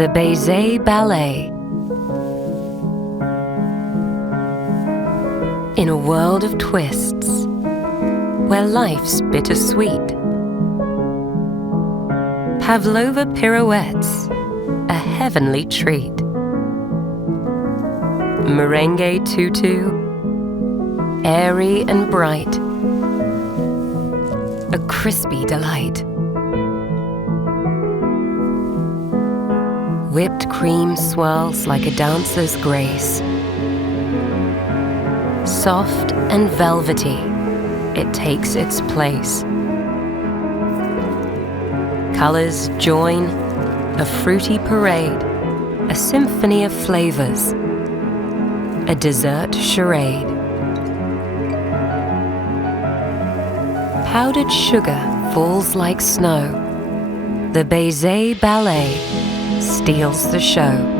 The Baiser Ballet. In a world of twists, where life's bittersweet, Pavlova pirouettes, a heavenly treat. Merengue tutu, airy and bright, a crispy delight. Whipped cream swirls like a dancer's grace. Soft and velvety, it takes its place. Colors join, a fruity parade, a symphony of flavors, a dessert charade. Powdered sugar falls like snow. The Baiser Ballet steals the show.